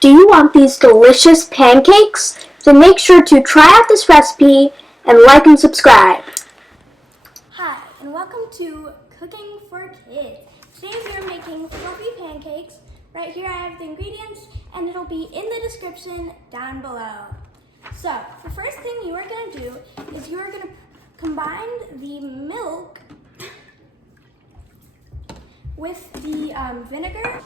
Do you want these delicious pancakes? Then make sure to try out this recipe and like and subscribe. Hi, and welcome to Cooking for Kids. Today we are making fluffy pancakes. Right here I have the ingredients, and it'll be in the description down below. So, the first thing you are going to do is you are going to combine the milk with the vinegar.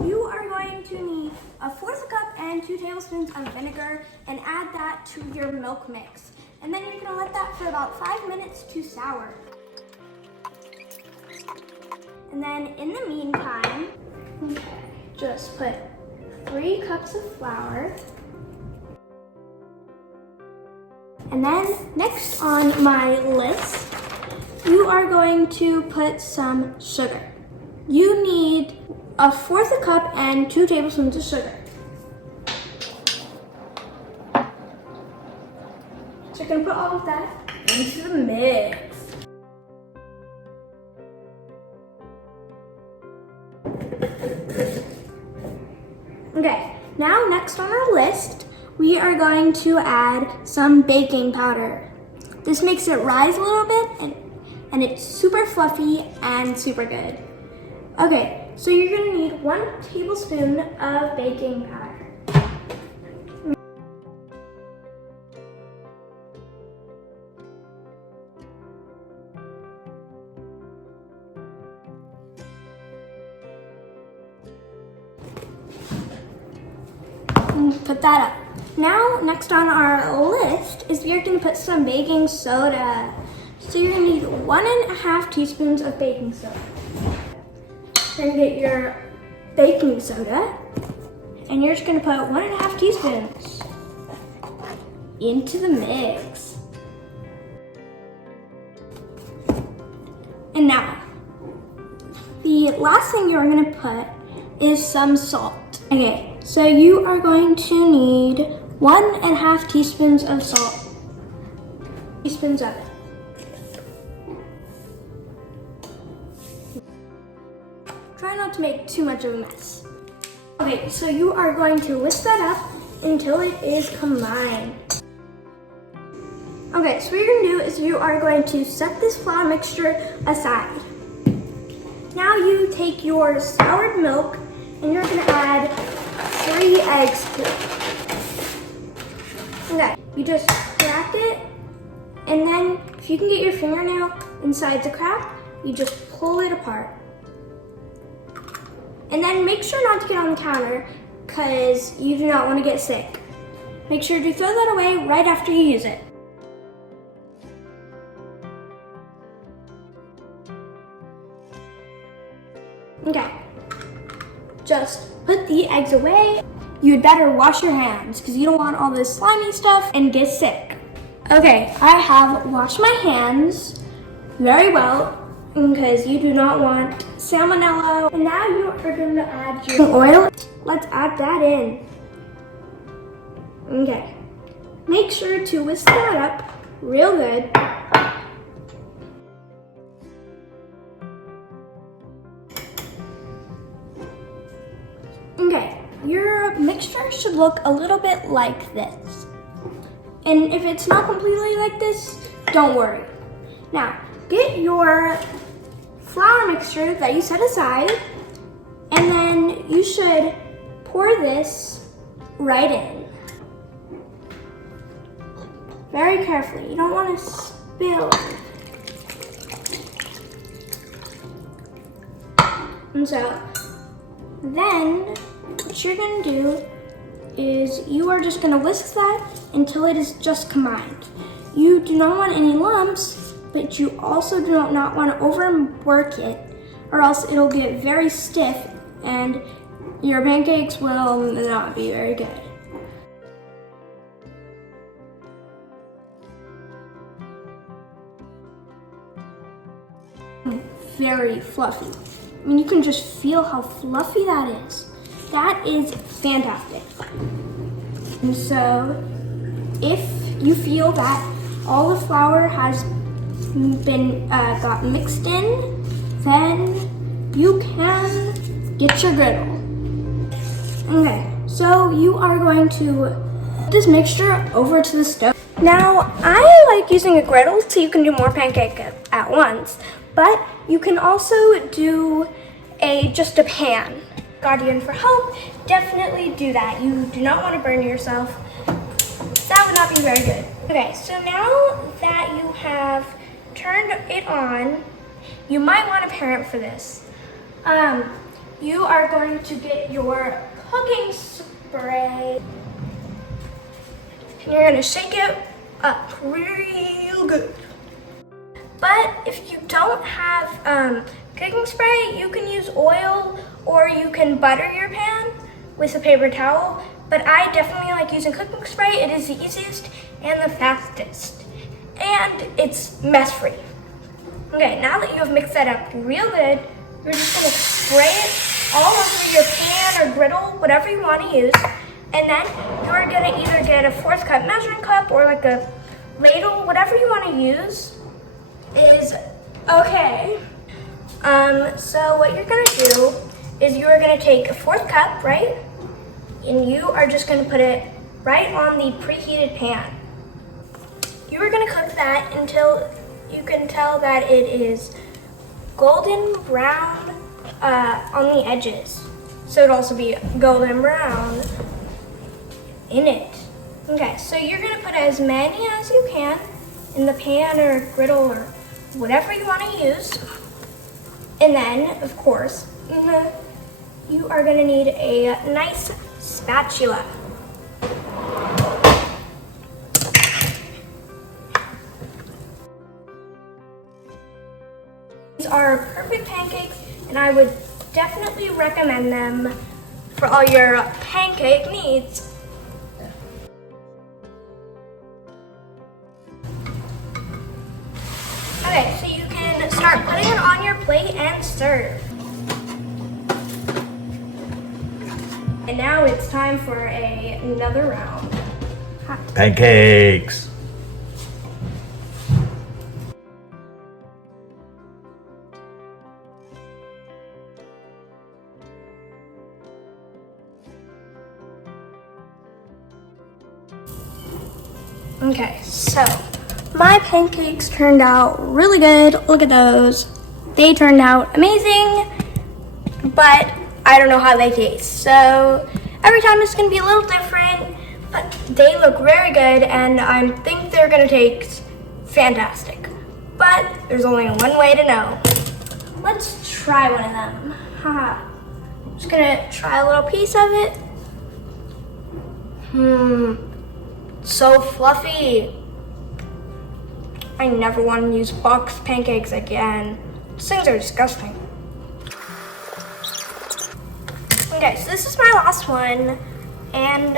You are going to need 1/4 cup and 2 tablespoons of vinegar and add that to your milk mix. And then you're going to let that for about 5 minutes to sour. And then in the meantime, just put 3 cups of flour. And then next on my list, you are going to put some sugar. You need 1/4 cup and 2 tablespoons of sugar. So you're gonna put all of that into the mix. Okay, now next on our list, we are going to add some baking powder. This makes it rise a little bit and it's super fluffy and super good. Okay, so you're gonna need 1 tablespoon of baking powder. Put that up. Now, next on our list is we're gonna put some baking soda. So you're gonna need 1.5 teaspoons of baking soda. You're gonna get your baking soda, and you're just gonna put 1.5 teaspoons into the mix. And now, the last thing you're gonna put is some salt. Okay, so you are going to need 1.5 teaspoons of salt. Teaspoons of it. Try not to make too much of a mess. Okay, so you are going to whisk that up until it is combined. Okay, so what you're gonna do is you are going to set this flour mixture aside. Now you take your soured milk and you're gonna add 3 eggs to it. Okay, you just crack it, and then if you can get your fingernail inside the crack, you just pull it apart. And then make sure not to get on the counter because you do not want to get sick. Make sure to throw that away right after you use it. Okay, just put the eggs away. You'd better wash your hands because you don't want all this slimy stuff and get sick. Okay, I have washed my hands very well because you do not want salmonella. And now you are going to add your oil. Let's add that in. Okay, make sure to whisk that up real good. Okay, your mixture should look a little bit like this. And if it's not completely like this, don't worry. Now, get your flour mixture that you set aside, and then you should pour this right in. Very carefully, you don't want to spill. And so, then what you're gonna do is you are just gonna whisk that until it is just combined. You do not want any lumps, but you also do not want to overwork it, or else it'll get very stiff and your pancakes will not be very good. Very fluffy. I mean, you can just feel how fluffy that is. That is fantastic. And so, if you feel that all the flour has been got mixed in, then you can get your griddle. Okay, So you are going to put this mixture over to the stove. Now, I like using a griddle so you can do more pancake at once, but you can also do just a pan. Got you in for help, definitely do that. You do not want to burn yourself. That would not be very good. Okay, so now that you have turned it on, you might want a parent for this. You are going to get your cooking spray and you're gonna shake it up real good. But if you don't have cooking spray, you can use oil or you can butter your pan with a paper towel. But I definitely like using cooking spray. It is the easiest and the fastest. And it's mess free. Okay, now that you have mixed that up real good, you're just gonna spray it all over your pan or griddle, whatever you wanna use. And then you're gonna either get a 4th cup measuring cup or like a ladle, whatever you wanna use is okay. So what you're gonna do is you're gonna take a 4th cup, right? And you are just gonna put it right on the preheated pan. You are gonna cook that until you can tell that it is golden brown on the edges. So it'll also be golden brown in it. Okay, so you're gonna put as many as you can in the pan or griddle or whatever you wanna use. And then, of course, you are gonna need a nice spatula. These are perfect pancakes, and I would definitely recommend them for all your pancake needs. Okay, so you can start putting it on your plate and serve. And now it's time for another round. Pancakes. Okay, so my pancakes turned out really good. Look at those. They turned out amazing, but I don't know how they taste. So every time it's gonna be a little different, but they look very good and I think they're gonna taste fantastic. But there's only one way to know. Let's try one of them. Haha. Just gonna try a little piece of it. So fluffy. I never want to use boxed pancakes again. These things are disgusting. Okay, so this is my last one, and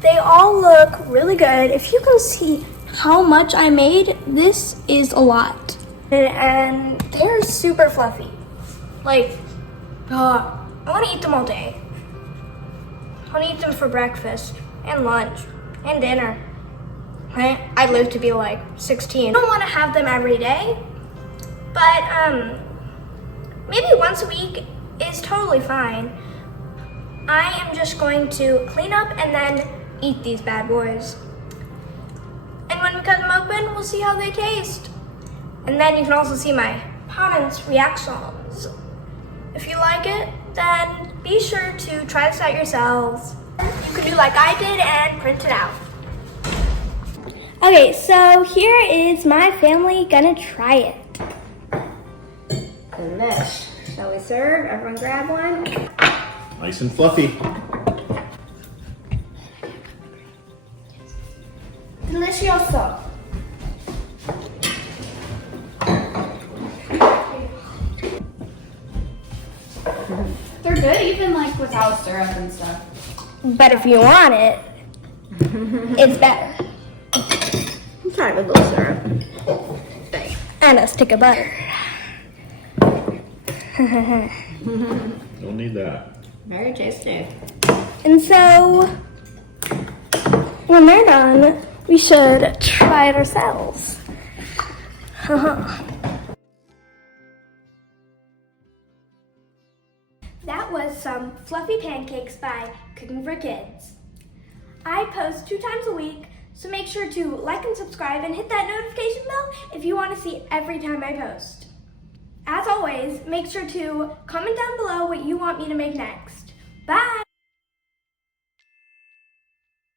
they all look really good. If you can see how much I made, this is a lot. And they're super fluffy. Like, I want to eat them all day. I want to eat them for breakfast and lunch and dinner. I'd live to be like 16. I don't want to have them every day, but maybe once a week is totally fine. I am just going to clean up and then eat these bad boys. And when we cut them open, we'll see how they taste. And then you can also see my parents' reactions. If you like it, then be sure to try this out yourselves. You can do like I did and print it out. Okay, so here is my family gonna try it. Delish. Shall we serve? Everyone grab one. Nice and fluffy. Delicioso. They're good even like without syrup and stuff. But if you want it, it's better. Try with a little syrup. And a stick of butter. Don't need that. Very tasty. And so, when they're done, we should try it ourselves. That was some some fluffy pancakes by Cooking for Kids. I post 2 times a week, so make sure to like and subscribe and hit that notification bell if you want to see every time I post. As always, make sure to comment down below what you want me to make next. Bye!